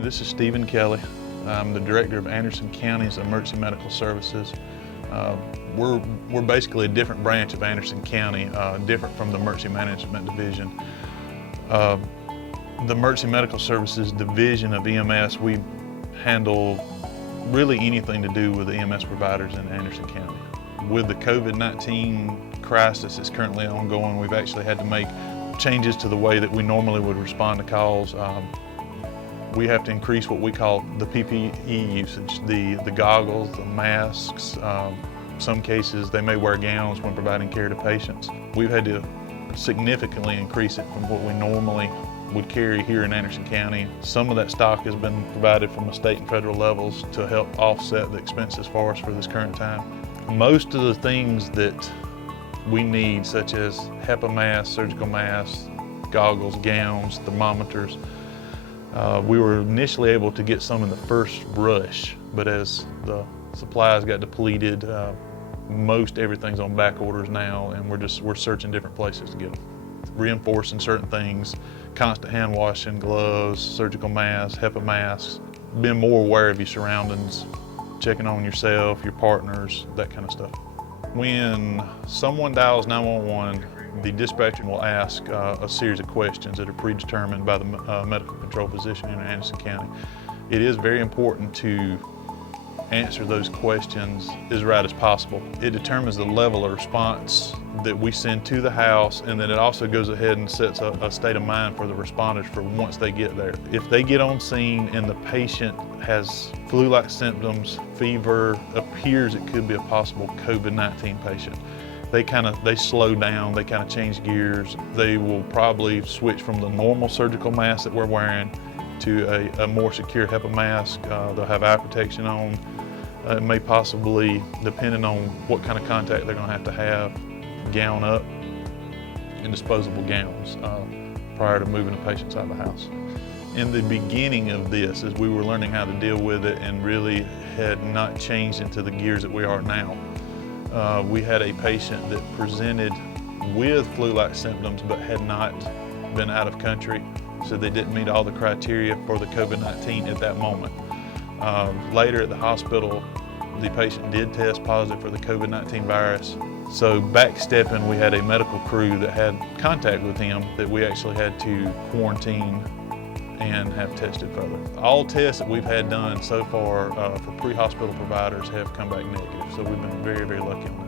This is Kelley. I'm the Director of Anderson County's Emergency Medical Services. We're basically a different branch of Anderson County, different from the Emergency Management Division. The Emergency Medical Services Division of EMS, we handle really anything to do with the EMS providers in Anderson County. With the COVID-19 crisis that's currently ongoing, we've actually had to make changes to the way that we normally would respond to calls. We have to increase what we call the PPE usage, the goggles, the masks. Some cases they may wear gowns when providing care to patients. We've had to significantly increase it from what we normally would carry here in Anderson County. Some of that stock has been provided from the state and federal levels to help offset the expenses for us for this current time. Most of the things that we need, such as HEPA masks, surgical masks, goggles, gowns, thermometers, we were initially able to get some in the first rush, but as the supplies got depleted, most everything's on back orders now, and we're searching different places to get them. Reinforcing certain things, constant hand washing, gloves, surgical masks, HEPA masks, being more aware of your surroundings, checking on yourself, your partners, that kind of stuff. When someone dials 911, the dispatcher will ask a series of questions that are predetermined by the medical control physician in Anderson County. It is very important to answer those questions as right as possible. It determines the level of response that we send to the house, and then it also goes ahead and sets a state of mind for the responders for once they get there. If they get on scene and the patient has flu-like symptoms, fever, appears it could be a possible COVID-19 patient, they slow down, they kind of change gears. They will probably switch from the normal surgical mask that we're wearing to a more secure HEPA mask. They'll have eye protection on. It may possibly, depending on what kind of contact they're going to have, gown up and disposable gowns prior to moving the patients out of the house. In the beginning of this, as we were learning how to deal with it and really had not changed into the gears that we are now, we had a patient that presented with flu-like symptoms but had not been out of country, so they didn't meet all the criteria for the COVID-19 at that moment. Later at the hospital, the patient did test positive for the COVID-19 virus. So backstepping, we had a medical crew that had contact with him that we actually had to quarantine and have tested further. All tests that we've had done so far for pre-hospital providers have come back negative, so we've been very, very lucky on that.